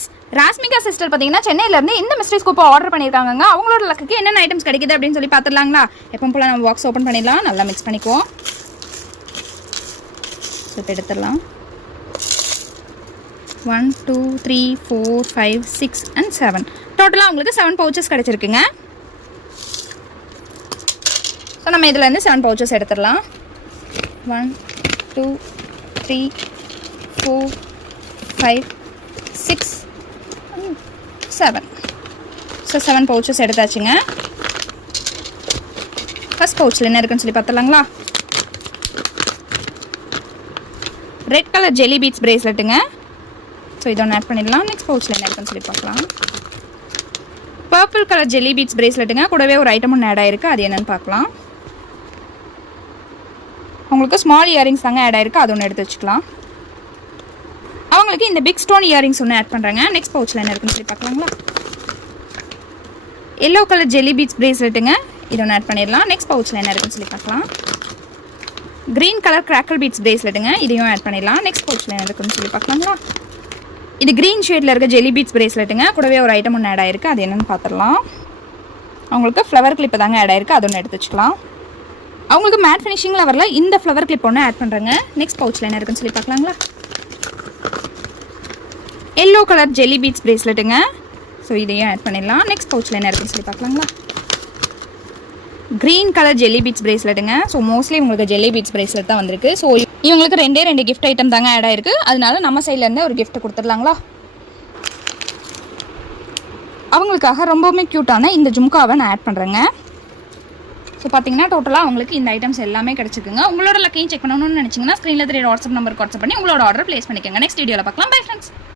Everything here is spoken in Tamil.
ஃப்ரெண்ட்ஸ், ராஸ்மிகா சிஸ்டர் பார்த்தீங்கன்னா சென்னையிலேருந்து இந்த மிஸ்ட்ரி ஸ்கூப்பை ஆர்டர் பண்ணியிருக்காங்க. அவங்களோட லக்குக்கு என்னென்ன ஐட்டம்ஸ் கிடைக்குது அப்படின்னு சொல்லி பார்த்துடலாங்களா? எப்போ போல் நம்ம பாக்ஸ் ஓப்பன் பண்ணிடலாம். நல்லா மிக்ஸ் பண்ணிக்குவோம். ஸோ எடுத்துடலாம். 1 2 3 4 5 6 and 7 டோட்டலாக உங்களுக்கு 7 பவுச்சஸ் கிடச்சிருக்குங்க. ஸோ நம்ம இதிலேருந்து 7 பவுச்சஸ் எடுத்துடலாம். 1 2 3 4 5 6 7. ஸோ 7 பவுச்சஸ் எடுத்தாச்சுங்க. ஃபஸ்ட் பவுச்சில் என்ன இருக்குன்னு சொல்லி பார்த்துலாங்களா? ரெட் கலர் ஜெல்லி பீட்ஸ் பிரேஸ்லெட்டுங்க. ஸோ இதை ஒன்று ஆட் பண்ணிடலாம். நெக்ஸ்ட் பவுச்சில் என்ன இருக்குன்னு சொல்லி பார்க்கலாம். பர்பிள் கலர் ஜெல்லி பீட்ஸ் பிரேஸ்லெட்டுங்க. கூடவே ஒரு ஐட்டம் ஒன்று ஆட் ஆயிருக்கு. அது என்னென்னு பார்க்கலாம். உங்களுக்கு ஸ்மால் இயரிங்ஸ் தாங்க ஆட் ஆயிருக்கு. அது ஒன்று எடுத்து வச்சுக்கலாம். அவங்களுக்கு இந்த பிக் ஸ்டோன் இயரிங்ஸ் ஒன்று ஆட் பண்ணுறாங்க. நெக்ஸ்ட் பவுச்சில் என்ன இருக்குன்னு சொல்லி பார்க்கலாங்களா? எல்லோ கலர் ஜெல்லி பீட்ஸ் பிரேஸ்லெட்டுங்க. இது ஒன்று ஆட் பண்ணிடலாம். நெக்ஸ்ட் பவுச்சில் என்ன இருக்குன்னு சொல்லி பார்க்கலாம். க்ரீன் கலர் கிராக்கல் பீட்ஸ் பிரேஸ்லெட்டுங்க. இதையும் ஆட் பண்ணிடலாம். நெக்ஸ்ட் பவுச்சில் என்ன இருக்குன்னு சொல்லி பார்க்கலாங்களா? இது க்ரீன் ஷேடில் இருக்க ஜெல்லி பீட்ஸ் பிரேஸ்லெட்டுங்க. கூடவே ஒரு ஐட்டம் ஒன்று ஆட் ஆயிருக்கு. அது என்னென்னு பார்த்துடலாம். அவங்களுக்கு ஃப்ளவர் கிளிப்பு தாங்க ஆட் ஆயிருக்கு. அது ஒன்று எடுத்து வச்சுக்கலாம். அவங்களுக்கு மேட் ஃபினிஷிங்கில் வரல. இந்த ஃப்ளவர் கிளிப் ஒன்று ஆட் பண்ணுறாங்க. நெக்ஸ்ட் பவுச்சில் என்ன இருக்குன்னு சொல்லி பார்க்கலாங்களா? எல்லோ கலர் ஜெல்லி பீட்ஸ் பிரேஸ்லெட்டுங்க. ஸோ இதையும் ஆட் பண்ணிடலாம். நெக்ஸ்ட் பவுச்சில் என்ன இருக்குன்னு சொல்லி பார்க்கலாங்களா? க்ரீன் கலர் ஜெல்லி பீட்ஸ் பிரேஸ்லெட்டுங்க. ஸோ மோஸ்ட்லி உங்களுக்கு ஜெல்லி பீட்ஸ் பிரேஸ்லெட் தான் வந்திருக்கு. ஸோ இவங்களுக்கு 2 கிஃப்ட் ஐட்டம் தாங்க ஆட் ஆயிருக்கு. அதனால நம்ம சைட்லேருந்து ஒரு கிஃப்ட் கொடுத்துடலாங்களா? அவங்களுக்காக ரொம்பவுமே க்யூட்டான இந்த ஜும்காவை நான் ஆட் பண்ணுறேங்க. ஸோ பார்த்தீங்கன்னா டோட்டலாக அவங்களுக்கு இந்த ஐட்டம்ஸ் எல்லாமே கிடச்சிருக்குங்க. உங்களோட லக்கையும் செக் பண்ணணும்னு நினச்சிங்கன்னா ஸ்க்ரீனில் 3 வாட்ஸ்அப் நம்பருக்கு வாட்ஸ்அப் பண்ணி உங்களோட ஆர்டர் ப்ளேஸ் பண்ணிக்கோங்க. நெக்ஸ்ட் வீடியோவில் பார்க்கலாம். Bye friends.